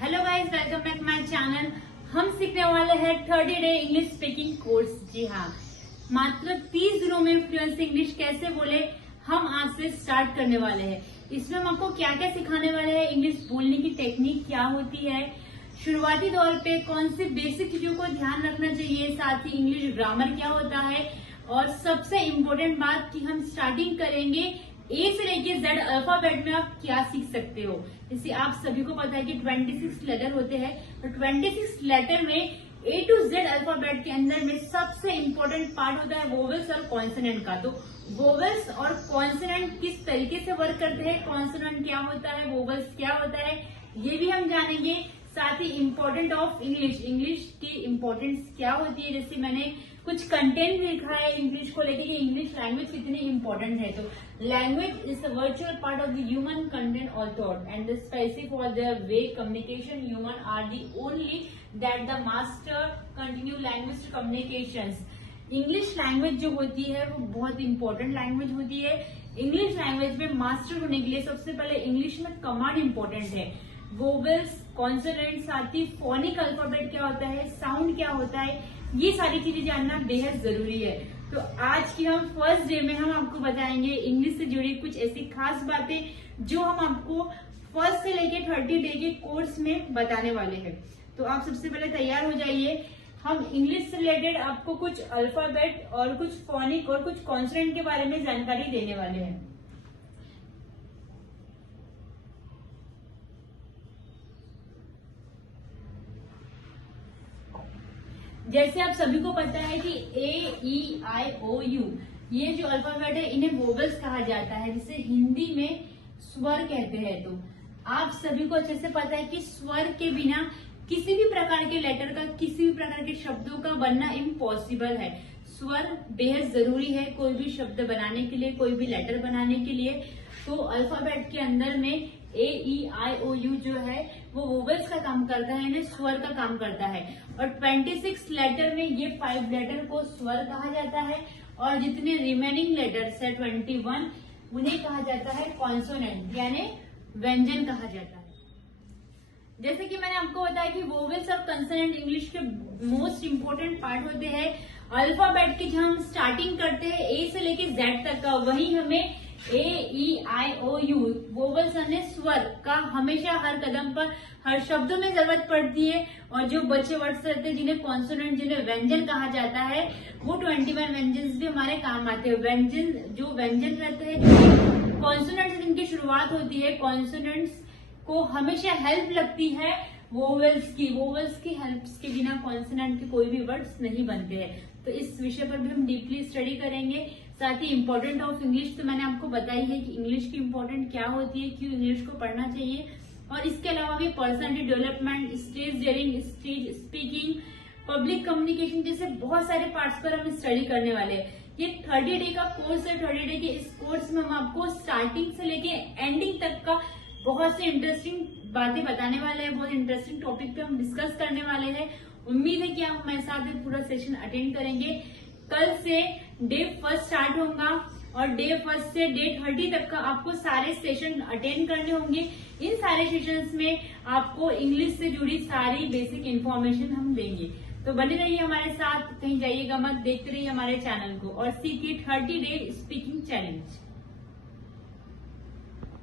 Hello guys, welcome back my channel. हम सीखने वाले हैं 30 डे इंग्लिश स्पीकिंग कोर्स। जी हाँ, मात्र 30 दिनों में फ्लुएंसी इंग्लिश कैसे बोले हम आज से स्टार्ट करने वाले हैं। इसमें हम आपको क्या क्या सिखाने वाले हैं, इंग्लिश बोलने की टेक्निक क्या होती है, शुरुआती दौर पे कौन सी बेसिक चीजों को ध्यान रखना चाहिए, साथ ही इंग्लिश ग्रामर क्या होता है, और सबसे इम्पोर्टेंट बात कि हम स्टार्टिंग करेंगे ए से लेके जेड अल्फाबेट में आप क्या सीख सकते हो। जैसे आप सभी को पता है कि 26 लेटर होते हैं, तो 26 लेटर में ए टू जेड अल्फाबेट के अंदर में सबसे इम्पोर्टेंट पार्ट होता है वोवेल्स और कॉन्सोनेंट का। तो वोवेल्स और कॉन्सोनेंट किस तरीके से वर्क करते हैं, कॉन्सोनेंट क्या होता है, वोवेल्स क्या होता है, ये भी हम जानेंगे। साथ ही इम्पोर्टेंट ऑफ इंग्लिश, इंग्लिश की इम्पोर्टेंस क्या होती है। जैसे मैंने कुछ कंटेंट लिखा है इंग्लिश को लेके कि इंग्लिश लैंग्वेज कितनी इंपॉर्टेंट है। तो language is the virtual part of the human content और thought and the specific for their way communication human are the only that the master continue language communications. English language जो होती है वो बहुत important language होती है। English language में master होने के लिए सबसे पहले इंग्लिश में कमांड इंपॉर्टेंट है। वोवेल्स, कॉन्सोनेंट, साथ ही फोनिक अल्फाबेट क्या होता है, साउंड क्या होता है, ये सारी चीजें जानना बेहद जरूरी है। तो आज की हम फर्स्ट डे में हम आपको बताएंगे इंग्लिश से जुड़ी कुछ ऐसी खास बातें जो हम आपको फर्स्ट से लेके 30 डे के कोर्स में बताने वाले हैं। तो आप सबसे पहले तैयार हो जाइए। हम इंग्लिश से रिलेटेड आपको कुछ अल्फाबेट और कुछ फोनिक और कुछ कॉन्सोनेंट के बारे में जानकारी देने वाले हैं। जैसे आप सभी को पता है कि A-E-I-O-U ये जो अल्फाबेट है इन्हें वोवेल्स कहा जाता है, जिसे हिंदी में स्वर कहते हैं। तो आप सभी को अच्छे से पता है कि स्वर के बिना किसी भी प्रकार के लेटर का, किसी भी प्रकार के शब्दों का बनना इम्पॉसिबल है। स्वर बेहद जरूरी है कोई भी शब्द बनाने के लिए, कोई भी लेटर बनाने के लिए। तो अल्फाबेट के अंदर में A-E-I-O-U जो है वो वोवेल्स का काम करता है, यानी स्वर का काम करता है। और 26 लेटर में ये 5 लेटर को स्वर कहा जाता है, और जितने रिमेनिंग लेटर्स है 21 उन्हें कहा जाता है कॉन्सोनेंट, यानी व्यंजन कहा जाता है। जैसे कि मैंने आपको बताया कि वोवेल्स और कंसोनेंट इंग्लिश के मोस्ट इम्पोर्टेंट पार्ट होते हैं। अल्फाबेट की जब हम स्टार्टिंग करते हैं ए से लेके जेड तक का, वही हमें A-E-I-O-U वोवेल्स यानी स्वर का हमेशा हर कदम पर, हर शब्दों में जरूरत पड़ती है। और जो बचे वर्ड्स रहते हैं जिन्हें कॉन्सोनेंट, जिन्हें व्यंजन कहा जाता है, वो 21 व्यंजन भी हमारे काम आते हैं। व्यंजन जो व्यंजन रहते हैं, जो कॉन्सोनेंट से जिनकी शुरुआत होती है, कॉन्सोनेंट्स को हमेशा हेल्प लगती है वोवेल्स की। वोवेल्स की हेल्प के बिना कॉन्सोनेंट के कोई भी वर्ड्स नहीं बनते हैं। तो इस विषय पर भी हम डीपली स्टडी करेंगे। साथ ही इम्पोर्टेंट ऑफ इंग्लिश तो मैंने आपको बताई है कि इंग्लिश की इम्पोर्टेंट क्या होती है, क्यों इंग्लिश को पढ़ना चाहिए। और इसके अलावा भी personality development, stage daring, stage speaking, public communication जैसे बहुत सारे पार्ट्स पर हम स्टडी करने वाले हैं। ये 30 डे का कोर्स है। 30 डे के इस कोर्स में हम आपको स्टार्टिंग से लेके एंडिंग तक का बहुत से इंटरेस्टिंग बातें बताने वाले हैं, बहुत इंटरेस्टिंग टॉपिक पे हम डिस्कस करने वाले हैं। उम्मीद है कि आप हमारे साथ पूरा सेशन अटेंड करेंगे। कल से डे फर्स्ट स्टार्ट होगा और डे फर्स्ट से डे 30 तक का आपको सारे सेशन अटेंड करने होंगे। इन सारे सेशंस में आपको इंग्लिश से जुड़ी सारी बेसिक इन्फॉर्मेशन हम देंगे। तो बने रहिए हमारे साथ, कहीं जाइएगा मत, देखते रहिए हमारे चैनल को और सीखिए 30 डे स्पीकिंग चैलेंज।